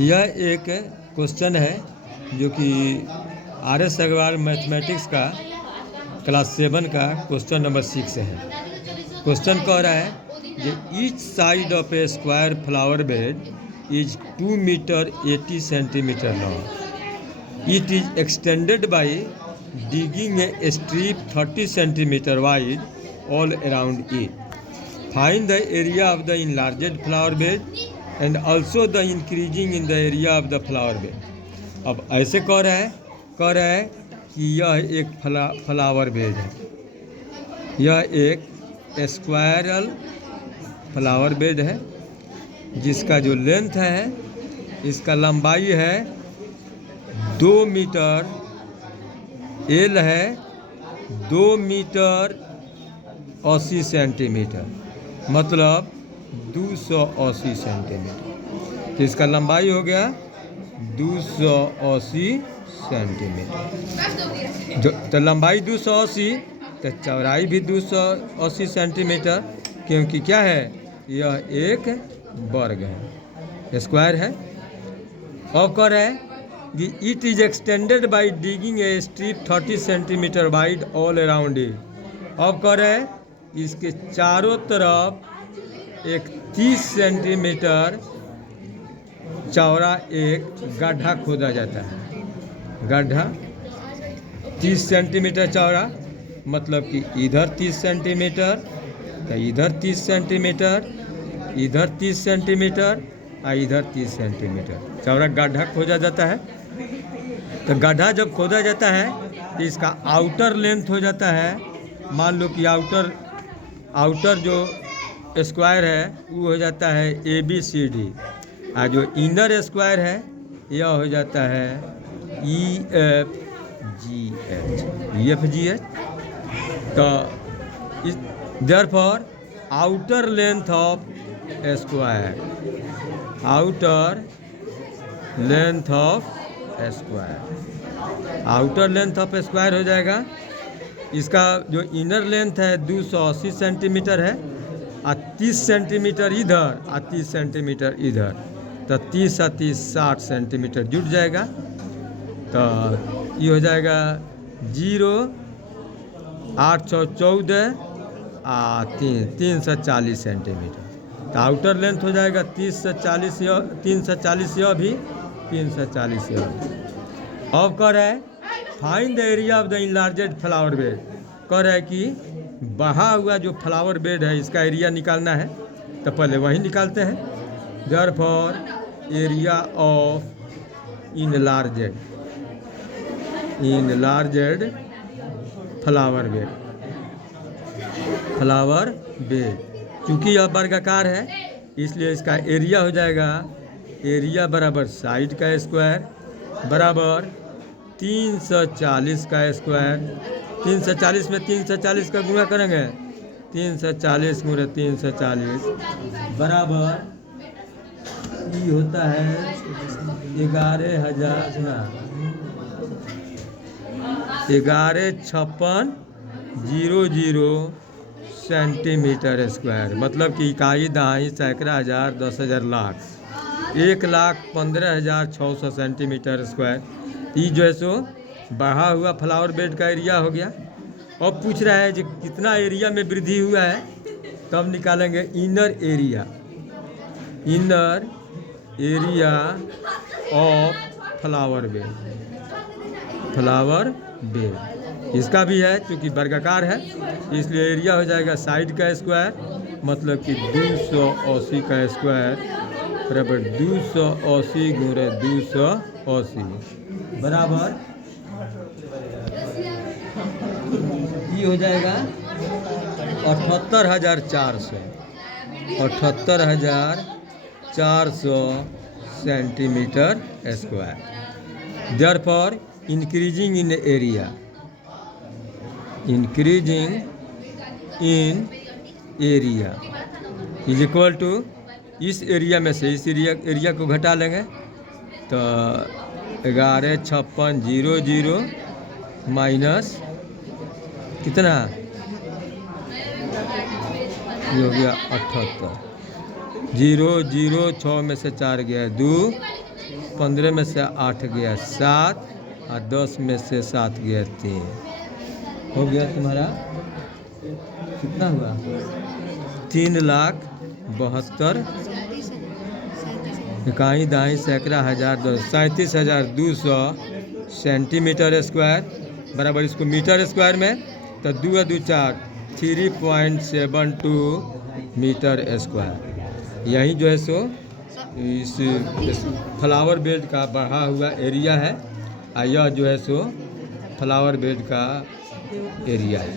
यह एक क्वेश्चन है जो कि RS अग्रवाल मैथमेटिक्स का क्लास 7 का क्वेश्चन नंबर 6 है। क्वेश्चन कह रहा है कि each side of a square flower bed is 2 metre 80 centimetre long. It is extended by digging a strip 30 centimeter wide all around it. Find the area of the enlarged flower bed and also the increasing in the area of the flower bed. अब ऐसे कह रहा है कि यह एक flower bed है। यह एक स्क्वायरल फ्लावर बेड है जिसका जो लेंथ है, इसका लंबाई है 2 मीटर, एल है 2 मीटर 80 सेंटीमीटर, मतलब 280 सेंटीमीटर। तो इसका लंबाई हो गया 280 सेंटीमीटर। तो लंबाई 280 तो चौड़ाई भी 280 सेंटीमीटर, क्योंकि क्या है, यह एक वर्ग है, स्क्वायर है। अब कह रहे हैं कि it is extended by digging A strip 30 centimetre wide all around it. अब कह रहे हैं इसके चारों तरफ एक 30 सेंटीमीटर चौड़ा एक गड्ढा खोदा जाता है। गड्ढा 30 सेंटीमीटर चौड़ा, मतलब कि इधर 30 सेंटीमीटर तो इधर 30 सेंटीमीटर, इधर 30 सेंटीमीटर और इधर 30 सेंटीमीटर चौड़ा गड्ढा खोदा जाता है। तो गड्ढा जब खोदा जाता है तो इसका आउटर लेंथ हो जाता है, मान लो कि आउटर जो स्क्वायर है वो हो जाता है ABCD, और जो इनर स्क्वायर है यह हो जाता है EFGH। तो therefore outer length of square, outer length of square, outer length of square हो जाएगा। इसका जो इनर लेंथ है 280 सेंटीमीटर है, और 30 सेंटीमीटर इधर और 30 सेंटीमीटर इधर, तो 30 और 30 60 सेंटीमीटर जुट जाएगा। तो ये हो जाएगा 0 8 6 14 और 340 सेंटीमीटर। तो आउटर लेंथ हो जाएगा 30 से 40, 340 यह भी 340 यह भी। अब कह रहा है find the area of the enlarged flower bed. कह रहा है कि बढ़ा हुआ जो फ्लावर बेड है इसका एरिया निकालना है, तो पहले वही निकालते हैं। Therefore area of enlarged flower bed, चूँकि यह वर्गाकार है इसलिए इसका एरिया हो जाएगा, एरिया बराबर साइड का स्क्वायर बराबर 340 का स्क्वायर। 340 में 340 का गुणा करेंगे, 340 गुणे 340 बराबर ये होता है 11,56,00 सेंटीमीटर स्क्वायर, मतलब कि इकाई, दहाई, सैकड़ा, हज़ार, 10,000, लाख, 1,15,600 सेंटीमीटर स्क्वायर। ये जो है सो बढ़ा हुआ फ्लावर बेड का एरिया हो गया। अब पूछ रहा है जो कितना एरिया में वृद्धि हुआ है, तब निकालेंगे inner area of flower bed. इसका भी है, क्योंकि वर्गाकार है इसलिए एरिया हो जाएगा साइड का स्क्वायर, मतलब कि 280 का स्क्वायर बराबर 280 गुणे 280 बराबर ये हो जाएगा 78,400 centimetre square. Therefore increasing in area is equal to, इस एरिया में से इस एरिया को घटा लेंगे तो 11,56,00 माइनस कितना, ये हो गया 78, 0 0 6 में से 4 गया 2, 15 में से 8 गया 7 और 10 में से 7 गया 3। हो गया तुम्हारा कितना हुआ? 3,72,000 इकाई दाई सैकड़ा हज़ार 37,200 सेंटीमीटर स्क्वायर बराबर इसको मीटर स्क्वायर में तो 2 2 4 3.72 मीटर स्क्वायर। यही जो है सो इस फ्लावर बेड का बढ़ा हुआ एरिया है और यह जो है सो फ्लावर बेड का एरिया है।